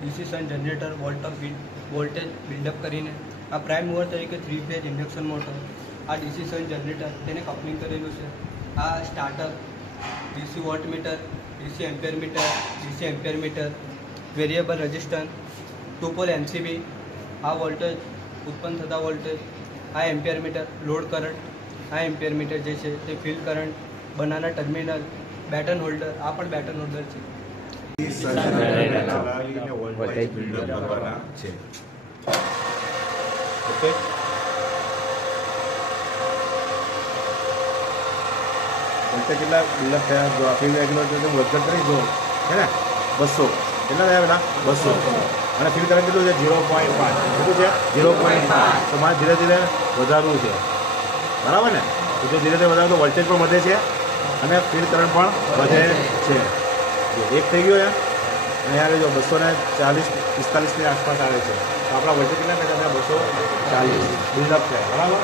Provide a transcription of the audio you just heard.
DC shunt generator voltage build up કરીને આ prime mover તરીકે 3 ફેઝ ઇન્ડક્શન મોટર, આ ડીસી સન જનરેટર તેને કપલિંગ કરેલું છે. આ starter, DC watt meter, DC ampere meter, variable resistance, 2 pole MCB, આ વોલ્ટેજ ઉત્પન્ન થતા વોલ્ટેજ, આ એમ્પિયર મીટર, લોડ કરંટ, આ એમ્પિયર મીટર જે છે તે field current, banana terminal, batten holder, આ પણ બેટન હોલ્ડર છે. વોલ્ટેજ બિલ્ડઅપ કરવાના છે. ઓકે, વોલ્ટેજ કેટલા બિલ્ડઅપ થયા જો ફિલ્ડ રેગ્યુલેટર વધઘટ કરી દો છે ને 200 કેટલા થયા બેટા 200 અને ફિલ્ડ કરંટ કેટલું છે 0.5 કેટલું છે 0.5 તો મારે ધીરે ધીરે વધારવું છે બરાબર ને. તો જો ધીરે ધીરે વધારે તો વોલ્ટેજ પણ વધે છે અને ફિલ્ડ કરંટ પણ વધે છે. જો એક થઈ ગયો યાર અને યાર જો 240-45 ની આસપાસ આવે છે તો આપણા વોલ્ટેજ કેટલા થયા 240 બિલ્ડઅપ થયા બરાબર.